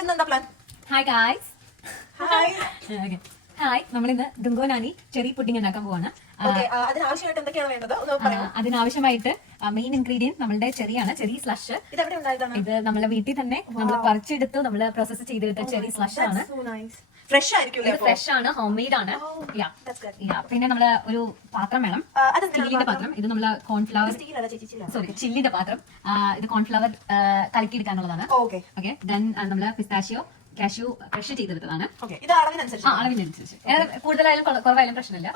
അപ്പൊ ഇന്നെന്താ plan? Hi guys. Hi, നമ്മളിന്ന് ദുംഗോനാനി ചെറി പുഡിംഗ് ഉണ്ടാക്കാൻ പോവാണ്. അതിനാവശ്യമായിട്ട് എന്തൊക്കെയാണ് വേണ്ടത്? അതിനാവശ്യമായിട്ട് മെയിൻ ഇൻഗ്രീഡിയന്റ് നമ്മുടെ ചെറിയാണ്, ചെറി സ്ലഷ്. ഇത് നമ്മളെ വീട്ടിൽ തന്നെ നമ്മൾ പറിച്ചെടുത്ത് നമ്മൾ പ്രോസസ് ചെയ്തെടുത്ത ചെറി സ്ലഷ് ആണ്. ഫ്രഷ് ആയിരിക്കും, ഫ്രഷ് ആണ്, ഹോം മെയ്ഡ് ആണ്. പിന്നെ നമ്മള് ഒരു പാത്രം വേണം, സ്റ്റീലിന്റെ പാത്രം. ഇത് നമ്മള് കോൺഫ്ലവർ, സോറി ചില്ലിന്റെ പാത്രം. ഇത് കോൺഫ്ലവർ കലക്കിയെടുക്കാനുള്ളതാണ്. ഓക്കെ, ദെൻ നമ്മള് പിസ്താഷ്യോ, കാഷ്യൂ ക്രഷ് ചെയ്തെടുത്തതാണ്. അളവിനനുസരിച്ച് കൂടുതലായാലും കുറവായാലും പ്രശ്നമില്ല.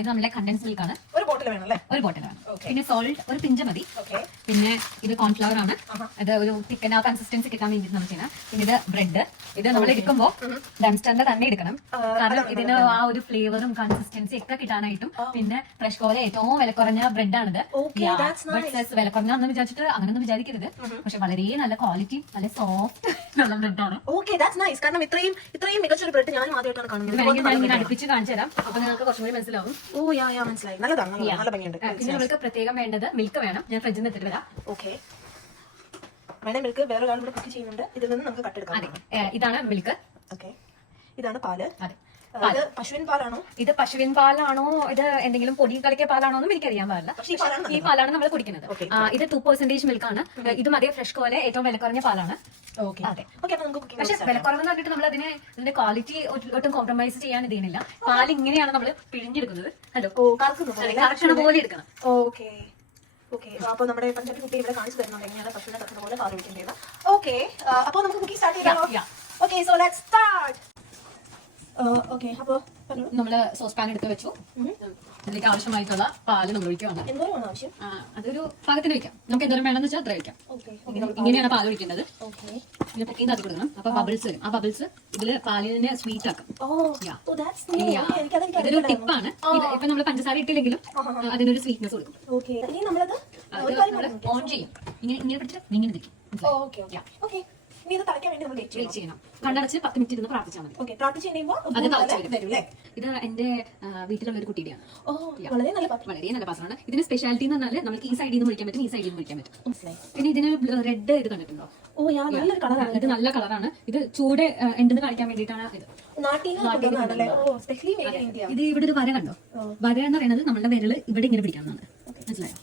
ഇത് നമ്മുടെ കണ്ടൻസ് മിൽക്ക് ആണ്, ഒരു ബോട്ടിൽ വേണം. പിന്നെ സോൾട്ട് ഒരു പിഞ്ച് മതി. പിന്നെ ഇത് കോൺഫ്ലവർ ആണ്, ഇത് ഒരു തിക്കൻ ആ കൺസിസ്റ്റൻസി കിട്ടാൻ വേണ്ടി നമ്മൾ ചെയ്യണം. പിന്നെ ഇത് ബ്രെഡ്, ഇത് നമ്മൾ എടുക്കുമ്പോൾ ഡംസ്റ്ററിന്റെ തന്നെ എടുക്കണം, കാരണം ഇതിന് ആ ഒരു ഫ്ലേവറും കൺസിസ്റ്റൻസി ഒക്കെ കിട്ടാനായിട്ടും. പിന്നെ ഫ്രഷ് പോലെ ഏറ്റവും വില കുറഞ്ഞ ബ്രെഡാണിത്. വില കുറഞ്ഞാന്ന് വിചാരിച്ചിട്ട് അങ്ങനൊന്നും വിചാരിക്കരുത്, പക്ഷെ വളരെ നല്ല ക്വാളിറ്റി, നല്ല സോഫ്റ്റ് ഉള്ള ബ്രെഡാണ്. കാരണം ഇത്രയും മികച്ചൊരു ബ്രെഡ് ഞാനും ആദ്യമായിട്ടാണ് കാണുന്നത്. അടുപ്പിച്ച് കാണിച്ചു തരാം, അപ്പൊ നിങ്ങൾക്ക് കുറച്ചും കൂടി മനസ്സിലാവും. മനസ്സിലായി, നല്ലതാണ്, നല്ല ഭംഗിയുണ്ട്. പിന്നെ നിങ്ങൾക്ക് പ്രത്യേകം വേണ്ടത് മിൽക്ക് വേണം. ഞാൻ ഫ്രിഡ്ജിൽ നിന്ന് എടുത്തിട്ട് വരാം. ഓക്കെ, മിൽക്ക് വേറെ ഒരാൾ കൂടെ കുക്ക് ചെയ്യുന്നുണ്ട്. ഇതിൽ നിന്ന് നമുക്ക് കട്ടെടുക്കാം. ഇതാണ് മിൽക്ക്. ഓക്കെ, ഇതാണ് പാല്. പശുവിൻ പാലാണോ? ഇത് പശുവിൻ പാലാണോ, ഇത് എന്തെങ്കിലും പൊടി കലക്കിയ പാലാണോ എന്നും എനിക്കറിയാൻ പാടില്ല. ഈ പാലാണ് നമ്മൾ കുടിക്കുന്നത്. ഇത് 2% മിൽക്കാണ്. ഇതും അതേ ഫ്രഷ് പോലെ ഏറ്റവും വില കുറഞ്ഞ പാലാണ്. പക്ഷെ വില കുറവെന്ന് പറഞ്ഞിട്ട് നമ്മൾ ഇതിന്റെ ക്വാളിറ്റി ഒട്ടും കോംപ്രമൈസ് ചെയ്യാൻ ഇതിനില്ല. പാൽ ഇങ്ങനെയാണ് നമ്മൾ പിഴിഞ്ഞെടുക്കുന്നത്. കറക്ഷണ പോലെ എടുക്കണം. അപ്പൊ നമ്മുടെ പഞ്ചാബി കുട്ടി ഇവിടെ കാണിച്ചു തരുന്നുണ്ട് എങ്ങനെയാണ് പശുവിനെ കറക്കുന്ന പോലെ പാൽ ഒഴിക്കേണ്ടത്. ഓക്കെ, അപ്പൊ നമുക്ക് കുക്കിംഗ് സ്റ്റാർട്ട് ചെയ്യാം. Okay, so let's start. അപ്പൊ നമ്മള് സോസ് പാൻ എടുത്ത് വെച്ചു. അതിലേക്ക് ആവശ്യമായിട്ടുള്ള പാല് നമ്മൾ ഒഴിക്കുകയാണ്. അതൊരു പാകത്തിന് വെക്കാം. നമുക്ക് എന്തോരം വേണമെന്ന് വെച്ചാൽ അത്ര വെക്കാം. ഇങ്ങനെയാണ് പാൽ ഒഴിക്കേണ്ടത്. പിന്നെ പൊക്കിയും താത്തി കൊടുക്കണം. അപ്പൊ ബബിൾസ് വരും. ആ ബബിൾസ് ഇതില് പാലിനെ സ്വീറ്റ് ആക്കും. ഇതൊരു ടിപ്പാണ്. ഇപ്പൊ നമ്മള് പഞ്ചസാര ഇട്ടില്ലെങ്കിലും അതിനൊരു സ്വീറ്റ്നെസ് കൊടുക്കും. ഓൺ ചെയ്യും. ഇങ്ങനെ പിടിച്ചിട്ട് ഇങ്ങനെ നിൽക്കും. കണ്ടടച്ച് 10 മിനിറ്റ് ഇരുന്ന് പ്രാർത്ഥിച്ചാൽ മതി. ഇത് എന്റെ വീട്ടിലുള്ള ഒരു കുട്ടിയുടെയാണ്. വളരെ നല്ല പാത്രമാണ്. ഇതിന് സ്പെഷ്യാലിറ്റി എന്ന് പറഞ്ഞാൽ നമുക്ക് ഈ സൈഡിൽ നിന്ന് വിളിക്കാൻ പറ്റും, ഈ സൈഡിൽ നിന്ന് വിളിക്കാൻ പറ്റും. പിന്നെ ഇതിന് റെഡ് ഇത് കണ്ടിട്ടുണ്ടോ? ഇത് നല്ല കളറാണ്. ഇത് ചൂട് ഉണ്ടെന്ന് കാണിക്കാൻ വേണ്ടിയിട്ടാണ്. ഇത് ഇവിടെ ഒരു വര കണ്ടോ? വര എന്ന് പറയുന്നത് നമ്മുടെ വിരല് ഇവിടെ ഇങ്ങനെ പിടിക്കാവുന്നതാണ്. മനസ്സിലായോ?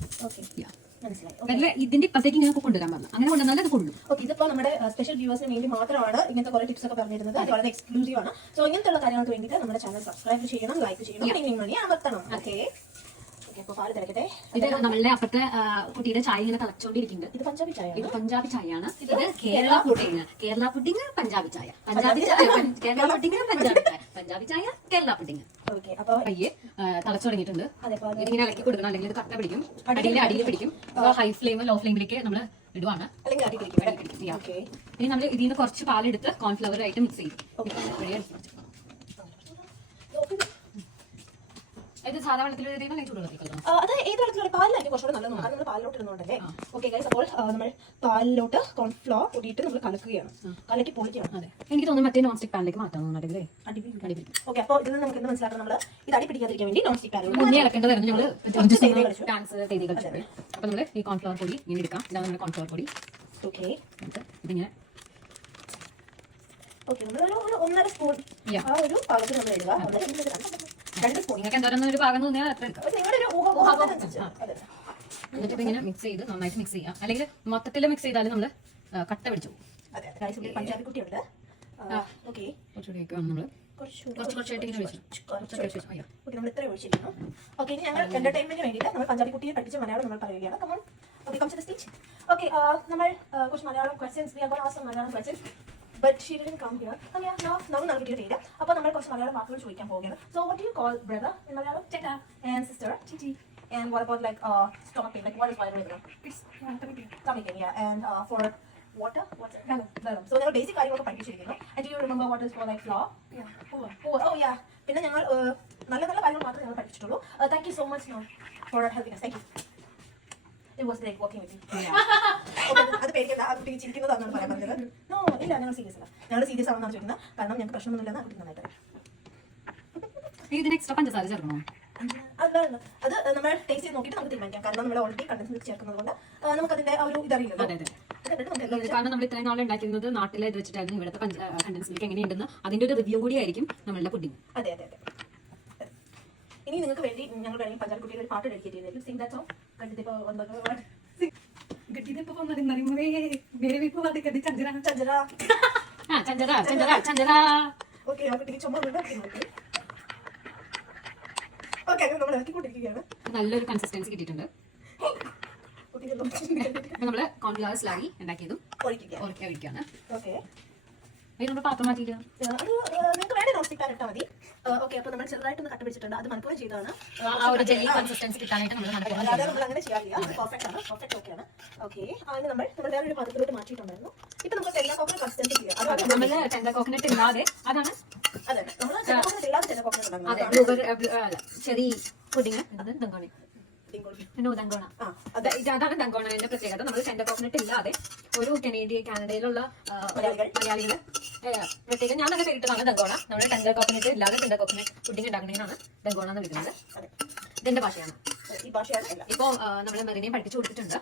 ഇതിന്റെ ഇപ്പത്തേക്ക് ഇങ്ങനെ കൊണ്ടുവരാൻ പറഞ്ഞു. അങ്ങനെ കൊണ്ടുവന്നാൽ അത് കൊള്ളും. ഇതിപ്പോ നമ്മുടെ സ്പെഷ്യൽ വ്യൂവേഴ്സിന് വേണ്ടി മാത്രമാണ് ഇങ്ങനത്തെ കുറെ ടിപ്സ് ഒക്കെ പറഞ്ഞിരുന്നത്. അത് വളരെ എക്സ്ക്ലൂസീവ് ആണ്. സോ ഇങ്ങനത്തെ ഉള്ള കാര്യങ്ങൾക്ക് വേണ്ടിയിട്ട് നമ്മുടെ ചാനൽ സബ്സ്ക്രൈബ് ചെയ്യണം, ലൈക്ക് ചെയ്യണം, മണി അമർത്തണം. ഇത് നമ്മളുടെ അപ്പത്തെ കുട്ടിയുടെ ചായ ഇങ്ങനെ തിളച്ചോണ്ടിരിക്കുന്നുണ്ട്. ഇത് പഞ്ചാബി ചായയാണ്. ഇത് കേരള പുഡിംഗ്, പഞ്ചാബി ചായ, കേരള പുഡിംഗ്, പഞ്ചാബി ചായ, കേരള പുഡിംഗ്. പയ്യെ തിളച്ചു തുടങ്ങിയിട്ടുണ്ട്. ഇതിങ്ങനെ ഇളക്കി കൊടുക്കണം, അല്ലെങ്കിൽ ഇത് കട്ട പിടിക്കും, അടിയിൽ പിടിക്കും. ഹൈ ഫ്ലെയിം ലോ ഫ്ലെയിമിലേക്ക് നമ്മൾ ഇടുവാണ്. ഇനി നമ്മൾ ഇതിൽ നിന്ന് കുറച്ച് പാലെടുത്ത് കോൺഫ്ലവർ ആയിട്ട് മിക്സ് ചെയ്യും. സാധാ വെള്ളത്തിൽ അത് ഏത് വെള്ളത്തിലുള്ള പാലിലായിരിക്കും കുറച്ചുകൂടെ നല്ലത്, കാരണം നമ്മൾ പാലിലോട്ട് ഇടുന്നുണ്ടല്ലേ. ഓക്കെ ഗൈസ്, അപ്പോൾ നമ്മൾ പാലിലോട്ട് കോൺഫ്ലോർ കൂടിയിട്ട് നമ്മൾ കലക്കുകയാണ്, കലക്കി പൊളിക്കുകയാണ്. അതെ, എനിക്ക് തോന്നുന്നു മറ്റേ നോൺ സ്റ്റിക് പാനിലേക്ക് മാറ്റാൻ. ഓക്കെ, അപ്പോൾ ഇതിൽ നമുക്ക് എന്ത് മനസ്സിലാക്കണം? നമ്മൾ ഇത് അടി പിടിക്കാതിരിക്കാൻ വേണ്ടി നോൺ സ്റ്റിക് പാനിൽ മുന്നേ ഇളക്കേണ്ടതായിരുന്നു. നമ്മൾ അപ്പൊ നമ്മൾ ഈ കോൺഫ്ലവർ പൊടി ഇങ്ങനെ എടുക്കാം. ഇതാണ് നമ്മുടെ കോൺഫ്ലവർ പൊടി. ഓക്കെ, ഇതിങ്ങനെ ഒന്നര സ്പൂൺ ആ ഒരു പാകത്തിൽ നമ്മൾ ഇടുക. 2 സ്പൂൺ. നിങ്ങൾക്ക് എന്തോരം ഒരു പാകം തോന്നിയാൽ എന്നിട്ട് ഇങ്ങനെ മിക്സ് ചെയ്ത് നന്നായിട്ട് മിക്സ് ചെയ്യാം. അല്ലെങ്കിൽ മൊത്തത്തിൽ മിക്സ് ചെയ്താലും നമ്മള് കട്ട പിടിച്ചു പോകും. പഞ്ചാബി കുട്ടിയുണ്ട്. നമ്മള് നമ്മൾ ഇത്ര ഒഴിച്ചിരിക്കുന്നു. ഓക്കെ, ഇനി ഞങ്ങൾ എന്റർടൈൻമെന്റിന് വേണ്ടിയിട്ട് നമ്മൾ പഞ്ചാബി കുട്ടിയെ പഠിച്ച് മലയാളം നമ്മൾ പറയുകയാണ്. ഓക്കെ, നമ്മൾ കുറച്ച് Malayalam questions, Malayalam questions, but she didn't come here. Now നമ്മൾ കിട്ടിയിട്ടില്ല. അപ്പോൾ നമ്മൾ കുറച്ച് മലയാളം വാക്കുകൾ ചോദിക്കാൻ പോകുകയാണ്. So what do you call brother in Malayalam? Cheta. And sister? Chichi. And what about like stomach pain? Like what is viral? Stomach pain, yeah. And for water, what's it? Venom. So നമ്മൾ basic കാര്യങ്ങളൊക്കെ പഠിപ്പിച്ചിരിക്കുന്നു. And do you remember what is for like flour? Yeah. Oh yeah. പിന്നെ ഞങ്ങൾ നല്ല നല്ല കാര്യങ്ങൾ മാത്രമേ ഞങ്ങൾ പഠിച്ചിട്ടുള്ളൂ. Thank you so much for helping us. Thank you. It was great working with you. അത് പേടിക്കണ്ട, ആ കുട്ടി ചിരിക്കുന്നതാണെന്നാണ് പറയാൻ പറഞ്ഞത്. നോ, ഇല്ല, ഞങ്ങൾ സീരിയസ് അല്ല. ഞങ്ങൾ സീരിയസ് ആണെന്നാണ് ചോദിക്കുന്നത്, കാരണം ഞങ്ങൾക്ക് പ്രശ്നമൊന്നുമില്ലെന്ന് കുട്ടി നന്നായിട്ട്. ഇതിന് എക്സ്ട്രാ പഞ്ചസാര ചേർക്കണോ? അത് നമ്മൾ ടേസ്റ്റ് ചെയ്ത് നോക്കിയിട്ട് നമുക്ക് തീരുമാനിക്കാം, കാരണം നമ്മൾ ഓൾറെഡി കണ്ടൻസ് ചേർക്കുന്നത് കൊണ്ട് നമുക്കതിന്റെ ആ ഒരു ഇതറിയില്ലല്ലോ. കാരണം നമ്മൾ ഇത്രയും നാളെ ഉണ്ടാക്കുന്നത് നാട്ടിലെ ഇത് വെച്ചിട്ടായിരുന്നു. ഇവിടുത്തെ കണ്ടൻസ് മിൽക്ക് എങ്ങനെയുണ്ടെന്ന് അതിന്റെ ഒരു റിവ്യൂ കൂടിയായിരിക്കും നമ്മളുടെ പുഡിംഗ്. അതെ അതെ അതെ. ഇനി നിങ്ങൾക്ക് വേണ്ടി ഞങ്ങൾ വേണമെങ്കിൽ പഞ്ചാര കുട്ടിയുടെ ഒരു പാട്ട് ഡെഡിക്കേറ്റ് ചെയ്തായിരിക്കും. Sing that song. കണ്ടിട്ടിപ്പോ ഗട്ടിതിപ്പോ വന്നറിയുന്നറിയുമ്പേ വേറെ വിപ്പോ അത് കടി ചഞ്ചര ചഞ്ചര. ചഞ്ചര ചഞ്ചര ചഞ്ചര. ഓക്കെ, ആ കുട്ടിക്ക് ചുമ ഓക്കെ, അങ്ങനെ നമ്മൾ ഇറക്കിക്കൊണ്ടിരിക്കുകയാണ്. നല്ലൊരു കൺസിസ്റ്റൻസി കിട്ടിയിട്ടുണ്ട്. കുട്ടിക്ക് നമ്മള് കോൺഫ്ലവർ സ്ലാഗി ഉണ്ടാക്കിയതും ഒഴിക്കുകയാണ്. ഓക്കെ, നമ്മൾ പാത്രം മാറ്റിയില്ല. നിങ്ങൾക്ക് വേണ്ടി നോൺ സ്റ്റിക്ക് പാൻ ഇട്ടാൽ മതി. ഓക്കെ, അപ്പോൾ നമ്മൾ ചെറുതായിട്ടൊന്ന് കട്ട് പിടിച്ചിട്ടുണ്ട്. അത് മനഃപൂർവ്വം ചെയ്തതാണ്. ആ ഒരു ജെല്ലി കൺസിസ്റ്റൻസി കിട്ടാനായിട്ട് അല്ലാതെ നമ്മൾ അങ്ങനെ ചെയ്യാറില്ല. അത് പെർഫെക്റ്റ് ആണ്, പെർഫെക്റ്റ് ഓക്കെയാണ്. ഓക്കെ, അതിന് നമ്മൾ വേറൊരു പാത്രത്തിലോട്ട് മാറ്റിയിട്ടുണ്ടായിരുന്നു. ഇപ്പൊ നമുക്ക് ടെൻഡർ കോക്കനട്ട് കൺസിസ്റ്റൻസി ചെയ്യാം. നമ്മൾ ടെൻഡർ കോക്കനട്ട് ഇല്ലാതെ അതാണ് അതെ, നമ്മൾ ടെൻഡർ കോക്കനട്ട് ഇല്ലാതെ ടെൻഡർ കോക്കനട്ട് ഉണ്ടാകുന്നത്. ചെറി പുഡിംഗ് ദങ്കോണ. അതാണ് ദങ്കോണന്റെ പ്രത്യേകത. നമ്മൾ ടെൻഡർ കോക്കനട്ട് ഇല്ലാതെ ഒരു കാനഡയിലുള്ള മലയാളികള് പ്രത്യേകം ഞാൻ തന്നെ പേരിട്ടതാണ് ദങ്കോണ. നമ്മൾ ടെൻഡർ കോക്കനട്ട് ഇല്ലാതെ ടെൻഡർ കോക്കനട്ട് പുഡിംഗ് ഉണ്ടാക്കുന്നതിനാണ് ദങ്കോണ എന്ന് വിളിക്കുന്നത്. ഇതിന്റെ ഭാഷയാണ്. ഈ ഭാഷയാണ്. ഇപ്പൊ നമ്മള് മെറിനെയും പഠിപ്പിച്ചു കൊടുത്തിട്ടുണ്ട്.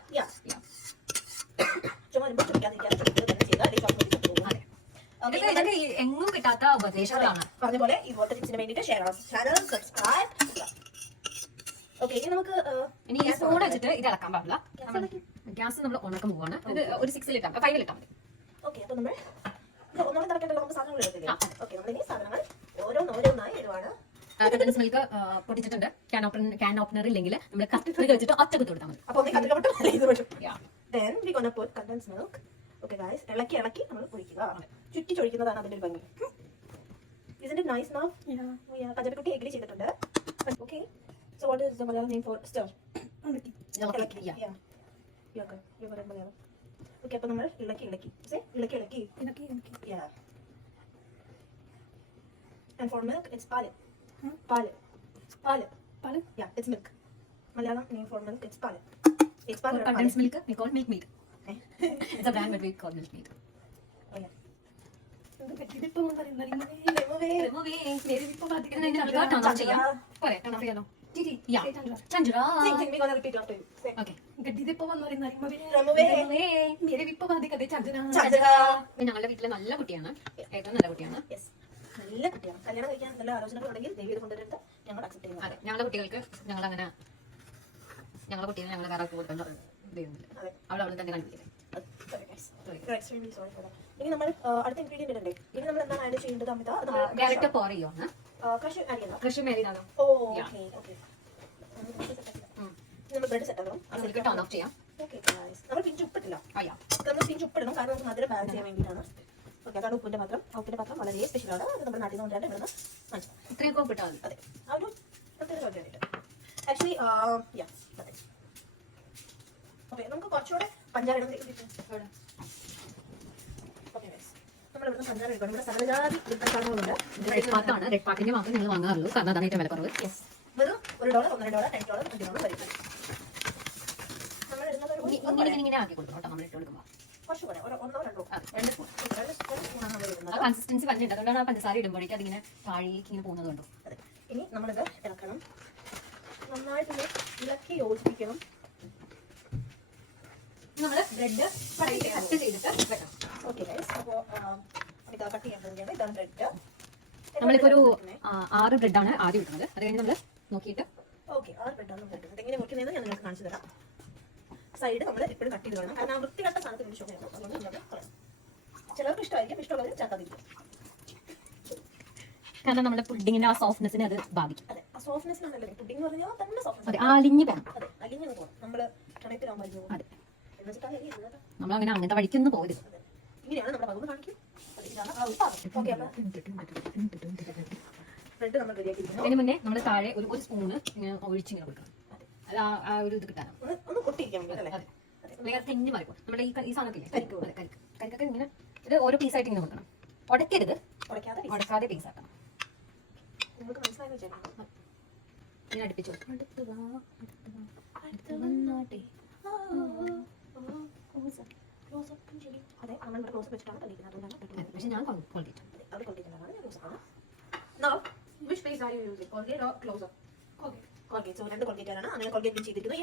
ഇതൊക്കെ എങ്ങും കിട്ടാത്ത ഉപദേശങ്ങളാണ്. പറഞ്ഞ പോലെ ഇതുപോലത്തെ ടിപ്സിന് വേണ്ടിയിട്ട് ചാനൽ സബ്സ്ക്രൈബ്. ഓക്കെ, ഇനി നമുക്ക് ഇനി ഈ സ്പൂൺ വെച്ചിട്ട് ഇത് ഇളക്കാൻ പാടില്ല. ഗ്യാസ് നമ്മൾ ഉണക്കം പോവാണ്. ഇത് ഒരു 6 ലിട്ടാൽ 5 ലിട്ടാൽ മതി. ഓക്കെ, അപ്പൊ നമ്മൾ ഒന്നാമത് തിളക്കേണ്ടല്ലോ. നമുക്ക് സാധനങ്ങൾ എടുത്തില്ല. ഓക്കെ, നമ്മളിനി സാധനങ്ങൾ ഓരോന്നായി ഇടുവാണ്. കണ്ടൻസ് മിൽക്ക് പൊട്ടിച്ചിട്ടുണ്ട്. ക്യാൻ ഓപ്പണർ ഇല്ലെങ്കിൽ നമ്മൾ കത്രിക വെച്ചിട്ട് ഒറ്റ കുത്തി കൊടുത്താൽ മതി. അപ്പോൾ then we gonna put condensed milk. Okay guys, ഇളക്കി നമ്മൾ ഒഴിക്കുക. ചുറ്റിച്ചൊഴിക്കുന്നതാണ് അതിന്റെ ഒരു ഭംഗി. Isn't it nice now? Yeah. പഞ്ചാരക്കുട്ടി എഗ്രി ചെയ്തിട്ടുണ്ട്. Okay, so what is the Malayalam name for stir? ഇളക്കി. Yeah, you're good Malayalam. Okay, അപ്പോൾ നമ്മൾ ഇളക്കി. Say ഇളക്കി. Yeah. And for milk it's പാല്. പാല്. Yeah, it's milk. Malayalam name for milk it's പാല്. It's For condensed milk, we call milk meat. It's a brand, but we call milk meat. Oh yeah. Sing, we gonna repeat after you. Say. Okay. ഞങ്ങളുടെ വീട്ടിലെ നല്ല കുട്ടിയാണ്. ഏറ്റവും നല്ല കുട്ടിയാണ്. Yes. നല്ല കുട്ടിയാണ്. കല്യാണം കഴിക്കാൻ നല്ല ആലോചനകൾ ഉണ്ടെങ്കിൽ ദൈവം കൊണ്ടുവരുന്നത് ഞങ്ങൾ അക്സെപ്റ്റ് ചെയ്യുന്നു. അതെ, ഞങ്ങളുടെ കുട്ടികൾക്ക് ഞങ്ങളുടെ കുട്ടികളെ ഞങ്ങൾ വേറെ കൊടുക്കുന്ന അവളെ തന്നെ കണ്ടുപിടിക്കുന്നത്. Extremely sorry for that. ഇനി നമ്മൾ അടുത്ത ഇൻഗ്രീഡിയന്റ് ഇടണ്ടേ? ഇനി നമ്മൾ എന്താണ് ആഡ് ചെയ്യേണ്ടത് അമിത? ഡയറക്റ്റ് പോർ ചെയ്യുവാണ്. ക്രഷ് ആഡ് ചെയ്യണം. ക്രഷ് മേരിതാണോ? ഓക്കേ. നമ്മൾ ബ്രെഡ് സെറ്റ് ആക്കണം. അതിലേക്ക് ടേൺ ഓഫ് ചെയ്യാം. ഓക്കേ ഗൈസ്, നമ്മൾ പിഞ്ച് ഉപ്പിട്ടില്ല. നമ്മൾ പിഞ്ച് ഉപ്പിടണം കാരണം നമുക്ക് മധുരം ബാലൻസ് ചെയ്യാൻ വേണ്ടിയിട്ടാണ്. ഓക്കേ, അതാണ് ഉപ്പിന്റെ പാത്രം. ഉപ്പിന്റെ പാത്രം വളരെ സ്പെഷ്യൽ ആണ്. അത് നമ്മുടെ നാട്ടിൽ നിന്ന് കൊണ്ടുവരാൻ ഇവിടുന്ന് വാങ്ങിച്ചു. ഇത്രയൊക്കെ ഉപ്പിട്ടാൽ മതി. അതെ, ആ ഒരു പ്രത്യേക വേണ്ടിയിട്ട്. ആക്ച്വലി അതെ. ഓക്കേ, നമുക്ക് കുറച്ചുകൂടെ പഞ്ചാര ഇടണം. ഓക്കേ ഗൈസ്, നമ്മൾ ഇവിടുന്ന് പഞ്ചാര എടുക്കണം. ഇവിടെ സകലജാതി സാധനങ്ങളുണ്ട്. റെഡ് പാർട്ടിന്റെ മാത്രമേ നിങ്ങൾ വാങ്ങാറുള്ളൂ കാരണം അതാണ് ഏറ്റവും വില കുറവ്. വെറും $1, $1.5, $10, $5 വരും. നമ്മൾ ഇടുന്നത് ഇങ്ങനെ ആക്കി കൊടുക്കണം കേട്ടോ. നമ്മൾ ഇട്ട് കൊടുക്കുമ്പോൾ കുറച്ചുകൂടെ 1-2 സ്പൂണാണ് നമ്മൾ ഇടുന്നത്. കൺസിസ്റ്റൻസി പറഞ്ഞിട്ടുണ്ട്. അതുകൊണ്ടാണ് ആ പഞ്ചസാര ഇടുമ്പോഴേക്കും അതിങ്ങനെ താഴേക്ക് ഇങ്ങനെ പോകുന്നത് കണ്ടു. അതെ, ഇനി നമ്മളിത് ഇളക്കണം. നന്നായിട്ട് ഇളക്കി യോജിപ്പിക്കണം. നമ്മൾ ബ്രെഡ് കട്ട് ചെയ്തിട്ട് വെക്കണം. ഓക്കെ ഗൈസ്, അപ്പോൾ ഇത് കട്ട് ചെയ്യാൻ വേണ്ടിയാണ്. ഇതാണ് ബ്രെഡ്. നമ്മളിപ്പോൾ ഒരു 6 ബ്രെഡാണ് ആദ്യം ഇടുന്നത്. അത് കഴിഞ്ഞ് നമ്മൾ നോക്കിയിട്ട് ഓക്കെ 6 ബ്രെഡാണ് നമ്മൾ ഇടുന്നത്. എങ്ങനെ മുറിക്കുന്നതെന്ന് ഞാൻ നിങ്ങൾക്ക് കാണിച്ചു തരാം. സൈഡ് നമ്മൾ എപ്പോഴും കട്ട് ചെയ്ത് വേണം. കാരണം ആ വൃത്തികെട്ട സാധനത്തിന് വേണ്ടി ഷോപ്പ് അതുകൊണ്ട് ഇല്ലാതെ കളയാം. ചിലർക്ക് ഇഷ്ടമായിരിക്കും, ഇഷ്ടമുള്ളവർ ചേർക്കാതിരിക്കും. കാരണം നമ്മുടെ പുഡിങ്ങിന്റെ ആ സോഫ്റ്റ്നെസ്സിനെ അത് ബാധിക്കും. അതെ, ആ സോഫ്റ്റ്നെസ്സിനാണല്ലേ പുഡിംഗ് എന്ന് പറഞ്ഞാൽ തന്നെ സോഫ്റ്റ്. അതെ, അലിഞ്ഞു വേണം. അതെ, അലിഞ്ഞു പോകണം. നമ്മൾ കണക്റ്റിലാകുമ്പോൾ അതെ, നമ്മൾ അങ്ങനത്തെ വഴിക്കൊന്നും പോകരുത്. ഇങ്ങനെയാണ് നമ്മുടെ പകുതി കാണിക്കും. ഓക്കെ, ബ്രെഡ് നമ്മൾ റെഡിയാക്കിയിരിക്കണം. അതിന് മുന്നേ നമ്മൾ താഴെ ഒരു സ്പൂണ് ഇങ്ങനെ ഒഴിച്ചിങ്ങനെ കൊടുക്കണം. അത് ആ ഒരു ഇത് കിട്ടാനാണ്. ഒന്ന് പൊട്ടിയിരിക്കാൻ വേണ്ടി അല്ലേ? അല്ലെങ്കിൽ തെഞ്ഞ് മാറിപ്പോ നമ്മുടെ ഈ സാധനത്തില്ലേ കരിക്കൊക്കെ ഇങ്ങനെ ഇത് ഓരോ പീസായിട്ട് ഇങ്ങനെ കൊടുക്കണം. ഉടക്കരുത്, ഉടക്കാതെ പീസ് ആക്കണം. നിങ്ങൾക്ക് മനസ്സിലായി വെച്ചേക്കാം. ഇങ്ങനെ അടുപ്പിച്ചു അതെ, നമ്മൾ ഇവിടെ ക്ലോസ് വെച്ചിട്ടാണ് കളിക്കുന്നത്. അതുകൊണ്ടാണ് പക്ഷെ ഞാൻ ക്വാളിറ്റി അവിടെ കൊണ്ടിരിക്കുന്നതാണ്. ഞാൻ ക്ലോസ് ആണ്. Now, which face are you using? Colgate or close up? Colgate. Colgate. So 2 Colgate ആണ്. അങ്ങനെ കോൾഗേറ്റ് ചെയ്തിരിക്കുന്നു.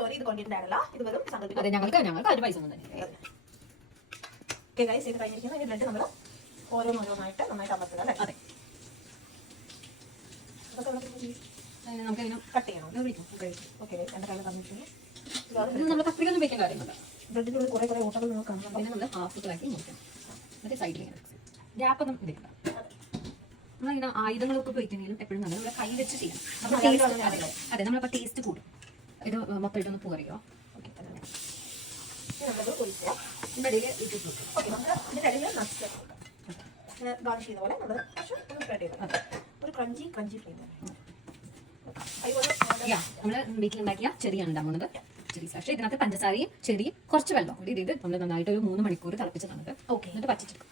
സോറി, ഇത് കോൾഗേറ്റിന്റെ ആണല്ല, ഇത് വെറും സങ്കല്പിക്കും. അതെ, ഞങ്ങൾക്ക് അതിന് പൈസ ഒന്നും തന്നെ. ഓക്കെ ഗൈസ്, ഇത് കഴിഞ്ഞിരിക്കുന്നു. ഇനി ബ്ലഡ് നമ്മൾ ഓരോന്നോരോന്നായിട്ട് നന്നായിട്ട് അമർത്തുക അല്ലേ? അതെ, അതൊക്കെ നമുക്ക് ഇതിനെ കട്ട് ചെയ്യണം. ഓക്കെ, എൻ്റെ കയ്യിൽ തന്നിരിക്കുന്നു. നമ്മൾ കത്രിക ഒന്നും ഉപയോഗിക്കാൻ കാര്യമില്ല. ബ്ലഡിൻ്റെ ഉള്ളിൽ കുറേ ഓട്ടകൾ നോക്കാം. പിന്നെ നമ്മൾ ഹാഫിലാക്കി നോക്കാം. എന്നിട്ട് സൈഡിൽ ഇങ്ങനെ ഗ്യാപ്പൊന്നും ഇതില്ല. നമ്മളിങ്ങനെ ആയുധങ്ങളൊക്കെ ഉപയോഗിക്കുന്നെങ്കിലും എപ്പോഴും നല്ല നമ്മുടെ കൈ വെച്ച് ചെയ്യണം. അതെ, നമ്മളപ്പോൾ ടേസ്റ്റ് കൂടും. ഇത് മൊത്തമായിട്ടൊന്ന് പോറിയോ. ഓക്കെ, നമ്മളത് ഒഴിക്കുക. ഇതിൻ്റെ ഇടയിൽ ഇത് ഓക്കെ, നമുക്ക് ഇതിൻ്റെ ഇടയിൽ നട്ട്സ് ഇങ്ങനെ ഗാർണിഷ് ചെയ്ത പോലെ നമ്മൾ പക്ഷേ ഒന്ന് സ്പ്രെഡ് ചെയ്ത് ഒരു ക്രഞ്ചി ഫ്ലേവർ. നമ്മൾ വീട്ടിലുണ്ടാക്കിയ ചെറിയാണ് ഉണ്ടാകുന്നത്. ചെറിയ പക്ഷേ ഇതിനകത്ത് പഞ്ചസാരയും ചെറിയും കുറച്ച് വെള്ളം കൂടി ഇത് നമ്മൾ നന്നായിട്ട് ഒരു 3 മണിക്കൂർ തിളപ്പിച്ചിട്ടുണ്ട്. ഓക്കെ, എന്നിട്ട് പറ്റിച്ചെടുക്കും.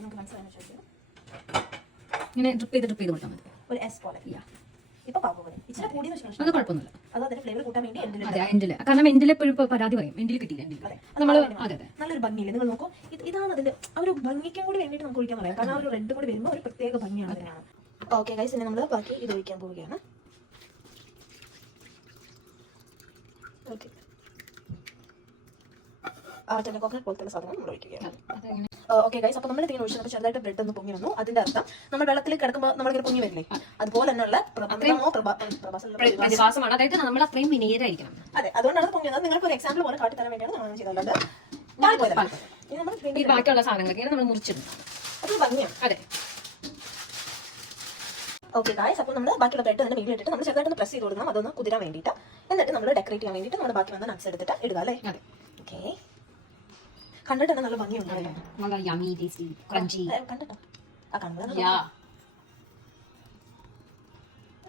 നമുക്ക് മനസ്സിലാകാൻ ചോദിച്ചു. ഇങ്ങനെ ഡ്രിപ്പ് ചെയ്ത് കൊടുത്താൽ മതി. ഒരു എസ് പോലെ. ഇപ്പൊ പാമ്പ് പോലെ ഇച്ചിരി കൂടി അത് കുഴപ്പമൊന്നുമില്ല. അത് അതിന്റെ ഫ്ലേവർ കൂട്ടാൻ വേണ്ടി അതെ, എൻഡില്. കാരണം എൻഡിൽ എപ്പോഴും പരാതി പറയും, എൻഡിൽ കിട്ടിയില്ല. നമ്മൾ അതെ നല്ലൊരു ഭംഗിയില്ല. നിങ്ങൾ നോക്കൂ, ഇതാണ് അതിന്റെ ആ ഒരു ഭംഗിക്കും കൂടി വേണ്ടിയിട്ട് നമുക്ക് ഒഴിക്കാൻ പറയാം. കാരണം ആ ഒരു റെഡ് കൂടി വരുമ്പോൾ ഒരു പ്രത്യേക ഭംഗിയാണ് അതിനാണ്. ഓക്കെ ഗൈസ്, ഇനി നമ്മൾ ബാക്കി ഇത് ഒഴിക്കാൻ പോവുകയാണ്. ഓക്കെ, മറ്റേ കോക്കനട്ട് പോലത്തെ സാധനം നമ്മൾ ഒഴിക്കുകയാണ്. ഓക്കെ ഗൈസ്, അപ്പോൾ നമ്മൾ ഇതിങ്ങനെ ഒഴിച്ച് ചെറുതായിട്ട് ബ്രെഡ് ഒന്ന് പൊങ്ങി വന്നു. അതിന്റെ അർത്ഥം നമ്മൾ വെള്ളത്തിൽ കിടക്കുമ്പോൾ നമ്മളിങ്ങനെ പൊങ്ങി വരില്ലേ, അതുപോലെ തന്നെയുള്ള വിശ്വാസമാണ്. അതായത് നമ്മൾ അത്രയും വിനീരായിരിക്കണം. അതെ, അതുകൊണ്ടാണ് പൊങ്ങിയത്. നിങ്ങൾക്ക് ഒരു എക്സാമ്പിൾ പോലെ കാട്ടി തരാൻ വേണ്ടിയാണ് നമ്മൾ ചെയ്തത്. ഈ ബാക്കിയുള്ള സാധനങ്ങളൊക്കെ നമ്മൾ മുറിച്ചിടും. അത് ഭംഗിയാണ്. അതെ, ഓക്കെ ഗൈസ്, അപ്പോൾ നമ്മൾ ബാക്കിയുള്ള ബ്രെഡ് തന്നെ വീട്ടിലിട്ടിട്ട് നമ്മൾ ചെറുതായിട്ടൊന്ന് പ്രസ് ചെയ്ത് കൊടുക്കണം, അതൊന്ന് കുതിരാൻ വേണ്ടിയിട്ട്. എന്നിട്ട് നമ്മൾ ഡെക്കറേറ്റ് ചെയ്യാൻ വേണ്ടിയിട്ട് നമ്മൾ ബാക്കി വന്ന നട്ട്സ് എടുത്തിട്ട് ഇടുക അല്ലേ? അതെ. ഓക്കെ, കണ്ടിട്ട് തന്നെ നല്ല ഭംഗിയുണ്ട്. Yummy tasty crunchy. കണ്ടിട്ടോ ആ കണ്ടത്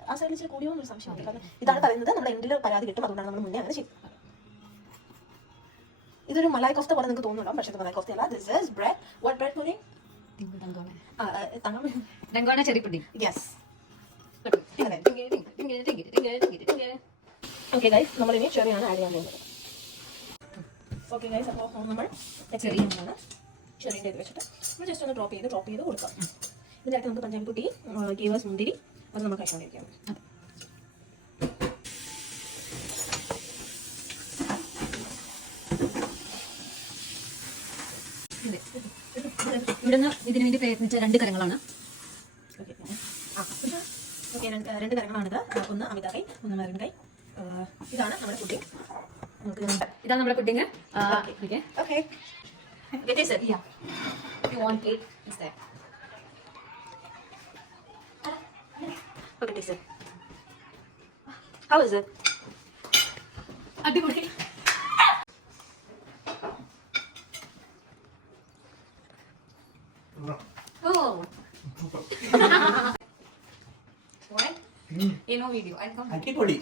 ആ സൈഡിൽ ഇച്ചിരി കൂടിയോ എന്നൊരു സംശയമുണ്ട്. കാരണം ഇതാണ് പറയുന്നത് നമ്മൾ എൻഡിൽ പരാതി കിട്ടും, അതുകൊണ്ടാണ് നമ്മൾ മുന്നേ അങ്ങനെ ചെയ്തത്. ഇതൊരു മലായ് കോഫ്ത പോലെ നിങ്ങൾക്ക് തോന്നുന്നുണ്ടോ? പക്ഷേ ഇത് മലായ് കോഫ്ത അല്ല. This is bread. What bread pudding? തെങ്കോണ cherry pudding. Yes. Okay guys, നമ്മൾ ഇനി ചെറിയാണ് ആഡ് ചെയ്യാൻ പോകുന്നത്. ഓക്കെ ഗൈസ്, അപ്പോൾ നമ്മൾ ചെറിയാണ് ചെറിയ ഇത് വെച്ചിട്ട് നമ്മൾ ജസ്റ്റ് ഒന്ന് ഡ്രോപ്പ് ചെയ്ത് കൊടുക്കാം. ഇതിനകത്ത് നമുക്ക് പഞ്ചാബി കുട്ടി, ഗീവേഴ്സ്, മുന്തിരി അത് നമുക്ക് കഴിച്ചുകൊണ്ടിരിക്കാം. ഇവിടുന്ന് ഇതിനു വേണ്ടി പ്രയത്നിച്ച 2 കരങ്ങളാണ്. ഓക്കെ, 2 കരങ്ങളാണിത്. ഒന്ന് അമിതാകൈ, ഒന്ന് മരുങ്കൈ. ഇതാണ് നമ്മുടെ പുഡിംഗ്. ഇതാണ് നമ്മുടെ pudding. Okay, get it, sir. Yeah. If you want cake, it's there. Okay, taste it. How is it? അടിപൊളി. Oh. What? You know video. അടിപൊളി.